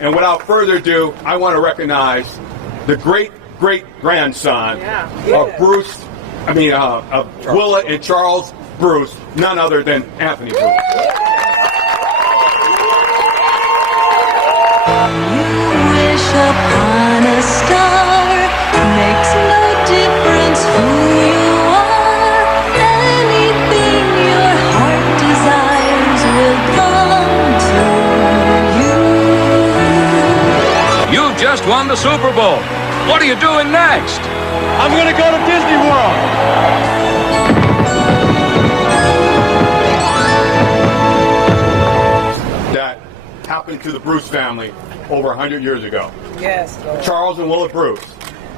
And without further ado, I want to recognize the great-great-grandson of Willa and Charles Bruce, none other than Anthony Bruce. You wish upon a star, makes no difference who you are. Anything your heart desires will come to you. You just won the Super Bowl. What are you doing next? I'm going to go to Disney World. That happened to the Bruce family over 100 years ago. Yes, Lord. Charles and Willa Bruce,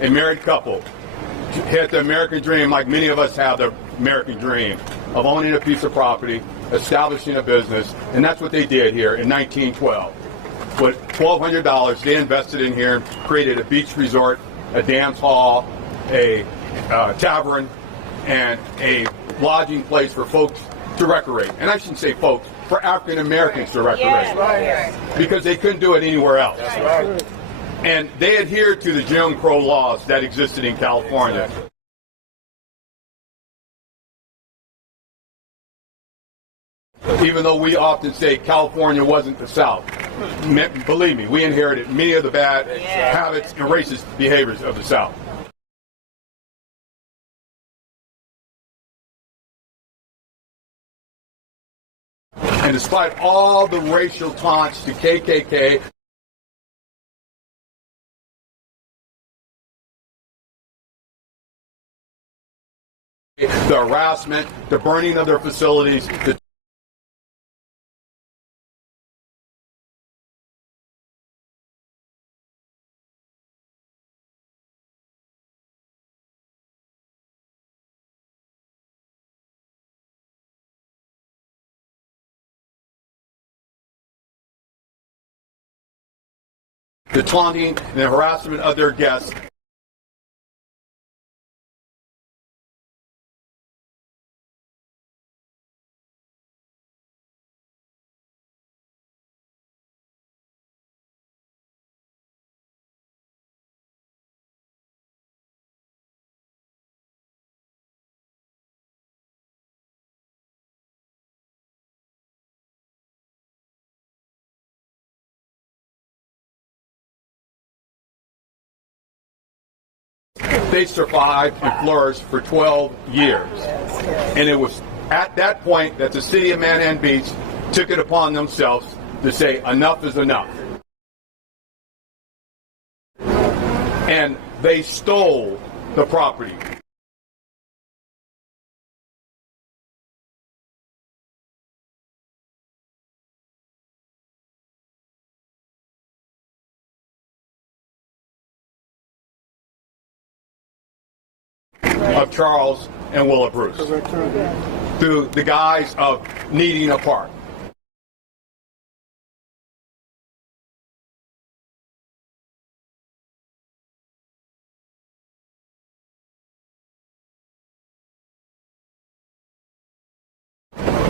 a married couple, had the American dream like many of us have the American dream of owning a piece of property, establishing a business, and that's what they did here in 1912. With $1,200, they invested in here and created a beach resort, a dance hall, a tavern, and a lodging place for folks to recreate. And I shouldn't say folks, for African Americans to recreate. Because they couldn't do it anywhere else. That's right. And they adhered to the Jim Crow laws that existed in California. Even though we often say California wasn't the South, believe me, we inherited many of the bad habits and racist behaviors of the South. And despite all the racial taunts to KKK, the harassment, the burning of their facilities, the taunting and the harassment of their guests. They survived and flourished for 12 years. And it was at that point that the city of Manhattan Beach took it upon themselves to say enough is enough. And they stole the property. Of Charles and Willa Bruce through the guise of needing a park.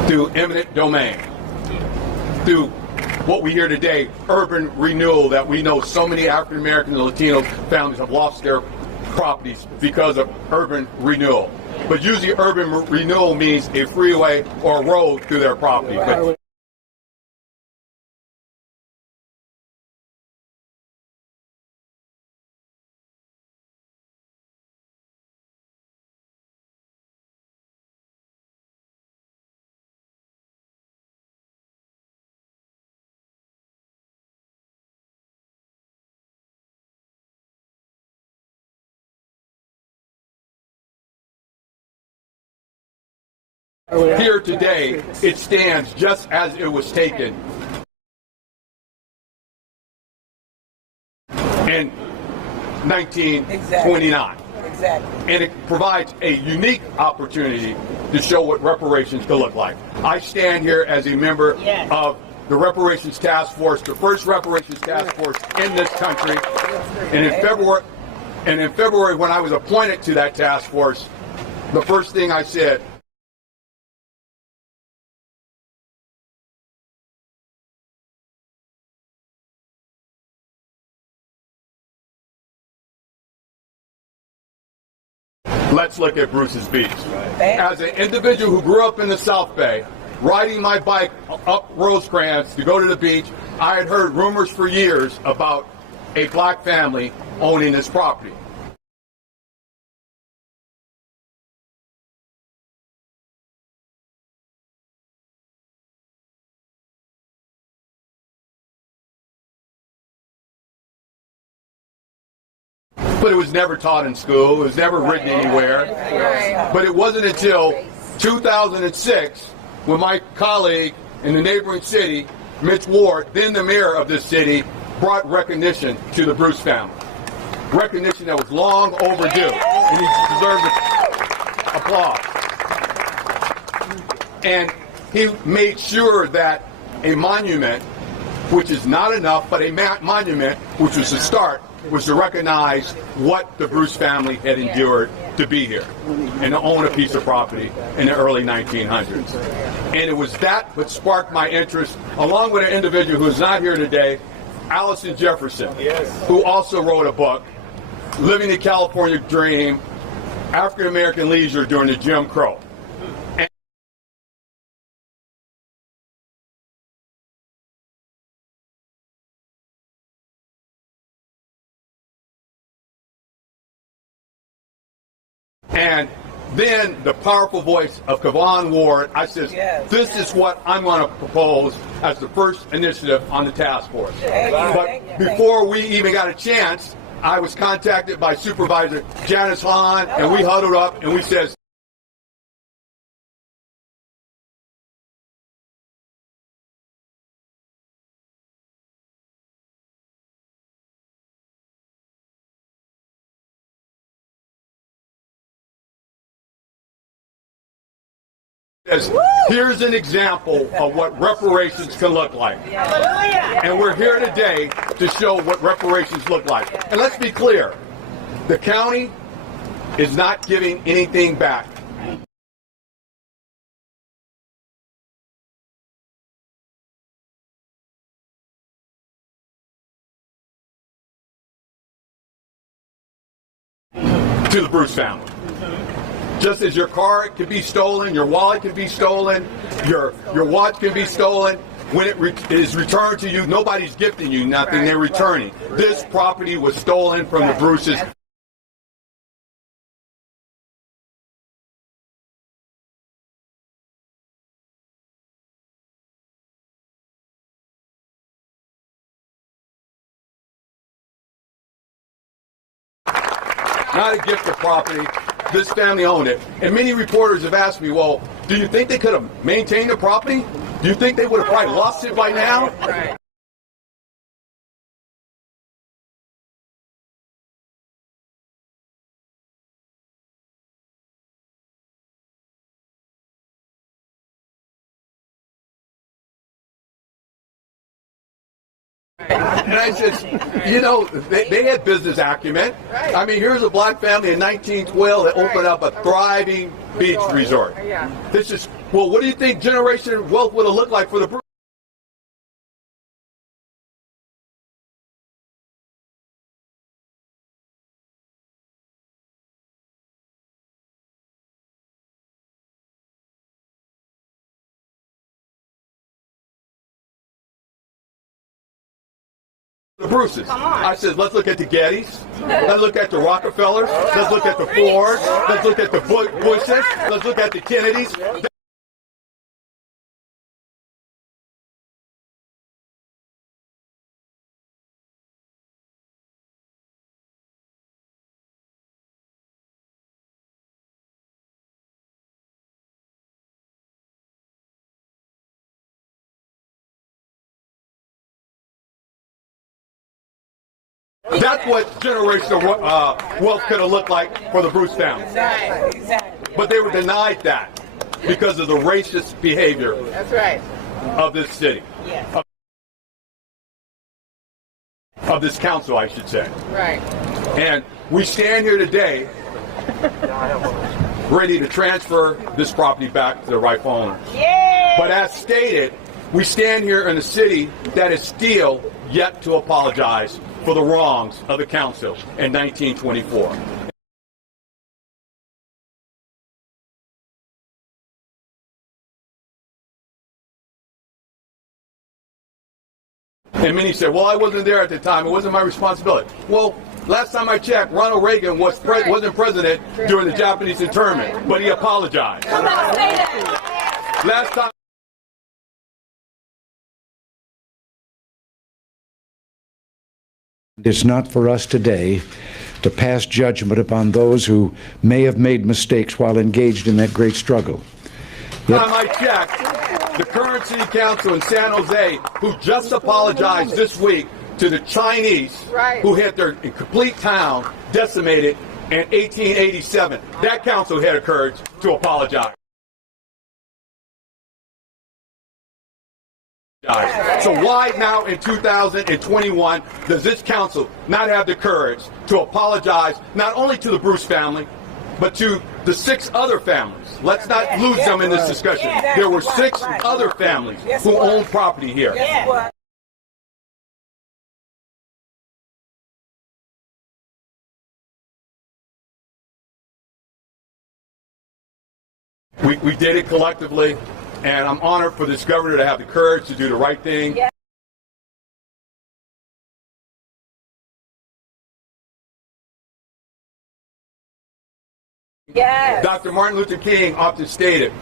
Through eminent domain. Through what we hear today, urban renewal, that we know so many African American and Latino families have lost their properties because of urban renewal. But usually urban renewal means a freeway or a road through their property. But here today, it stands just as it was taken in 1929. Exactly. And it provides a unique opportunity to show what reparations could look like. I stand here as a member of the Reparations Task Force, the first reparations task force in this country. And in February, when I was appointed to that task force, the first thing I said, Let's look at Bruce's Beach. As an individual who grew up in the South Bay, riding my bike up Rosecrans to go to the beach, I had heard rumors for years about a black family owning this property. But it was never taught in school. It was never written anywhere. But it wasn't until 2006 when my colleague in the neighboring city, Mitch Ward, then the mayor of this city, brought recognition to the Bruce family. Recognition that was long overdue, and he deserves applause. And he made sure that a monument, which is not enough, but a monument, which was the start, was to recognize what the Bruce family had endured to be here and to own a piece of property in the early 1900s. And it was that that sparked my interest, along with an individual who is not here today, Allison Jefferson, who also wrote a book, Living the California Dream, African American Leisure During the Jim Crow. And then the powerful voice of Kevon Ward, I said, this is what I'm going to propose as the first initiative on the task force. But before we even got a chance, I was contacted by Supervisor Janice Hahn, and we huddled up and we said, here's an example of what reparations can look like. And we're here today to show what reparations look like. And let's be clear, the county is not giving anything back. To the Bruce family. Just as your car can be stolen, your wallet can be stolen, your watch can be stolen, when it is returned to you, nobody's gifting you nothing, they're returning. This property was stolen from the Bruces. Not a gift of property. This family owned it. And many reporters have asked me, well, do you think they could have maintained the property? Do you think they would have probably lost it by now? And I said, you know, they had business acumen. I mean, here's a black family in 1912 that opened up a thriving beach resort. This is, well, what do you think generational wealth would have looked like for the Bruces? I said, let's look at the Gettys, let's look at the Rockefellers, let's look at the Fords, let's look at the Bushes, let's look at the Kennedys. That's what generational wealth could have looked like for the Bruce family. But they were denied that because of the racist behavior of this city. Of this council, I should say. And we stand here today ready to transfer this property back to the rightful owners. But as stated, we stand here in a city that is still yet to apologize for the wrongs of the council in 1924. And many said, well, I wasn't there at the time. It wasn't my responsibility. Well, last time I checked, Ronald Reagan wasn't president during the Japanese internment, but he apologized. Come on, say that. Last time. It's not for us today to pass judgment upon those who may have made mistakes while engaged in that great struggle. Last time I checked, the current city council in San Jose, who just apologized this week to the Chinese who had their complete town decimated in 1887, that council had the courage to apologize. So why now in 2021 does this council not have the courage to apologize not only to the Bruce family, but to the 6 other families? Let's not lose them in this discussion. There were 6 other families who own property here. We did it collectively. And I'm honored for this governor to have the courage to do the right thing. Yes. Dr. Martin Luther King often stated,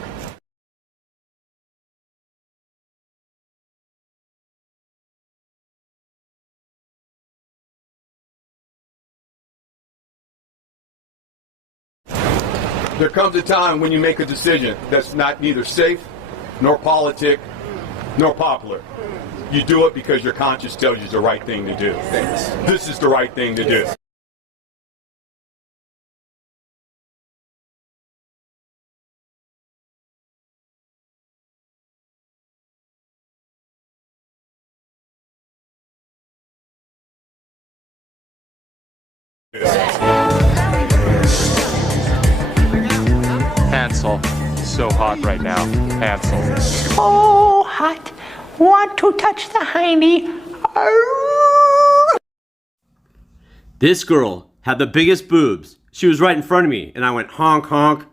there comes a time when you make a decision that's not neither safe, nor politic, nor popular. You do it because your conscience tells you it's the right thing to do. This is the right thing to do. Hansel, so hot right now. Hansel. So hot. Want to touch the hiney. This girl had the biggest boobs. She was right in front of me, and I went honk honk